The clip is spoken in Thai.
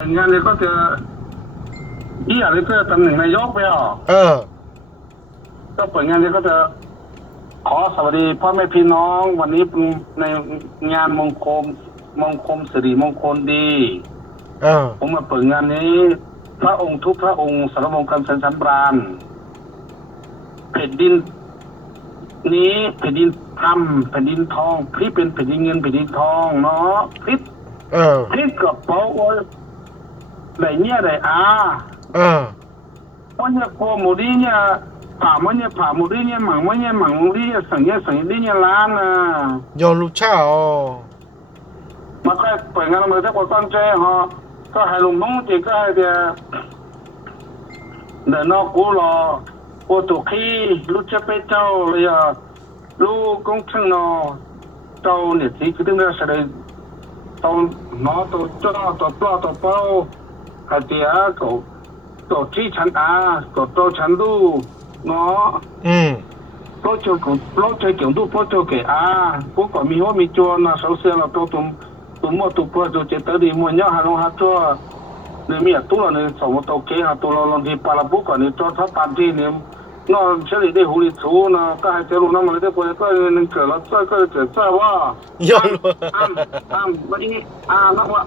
งานนี้ก็จะอะไรเพื่อตำแหน่งนายกไปอ่ะก็เปิดงานนี้ก็จะขอสวัสดีพ่อแม่พี่น้องวันนี้เป็นในงานมงคลสิริมงคลดีผมมาเปิดงานนี้พระองค์ทุกพระองค์สารวงศ์คำสันสันบรานแผ่นดินนี้แผ่นดินธรรมแผ่นดินทองพริกเป็นแผ่นดินเงินแผ่นดินทองเนาะพริกกับเป๋าไหนเนี่ยไหนเพราะเนี่ยพอหมูดีเนี่ยผ่ามันเนี่ยผ่าหมูดีเนี่ยหมังมันเนี่ยหมังหมูดีเนี่ยสั่งเนี่ยล้านนะยอมลูกเช่ามาค่อยเปิดงานมือถ้าคนตั้งใจฮะก็ให้ลุงน้องจีก็ให้เดี๋ยวเดินนอกกูรอโอตุขี้รู้จะไปเจ้าเลยอ่ะลูกกงช่างนอเจ้าเนี่ยที่คือถึงได้แสดงตอนน้อตัวเจ้าตัวปลาตัวเป้าไอเดียก็ตัวที่ฉันก็ตัวฉันดูเนาะโปรเจกต์ดูโปรเจกต์พวกก็มีหัวมีจวนนะเสาเสียเราตัวตุ้มหมดตุ้มเพื่อตัวเจตดีมันเนี่ยหาลงหาตัวเนี่ยมีตัวเราเนี่ยสมมติโอเคหาตัวเราลองที่ปลาบุกก่อนเนี่ยตัวทับตามที่เนี่ยนอกเฉลี่ยได้หูลิสูนะก็ให้เจ้าลูกน้ำมันได้ป่วยก็นึงเกิดแล้วก็เกิดว่าย้อนวันนี้นักว่า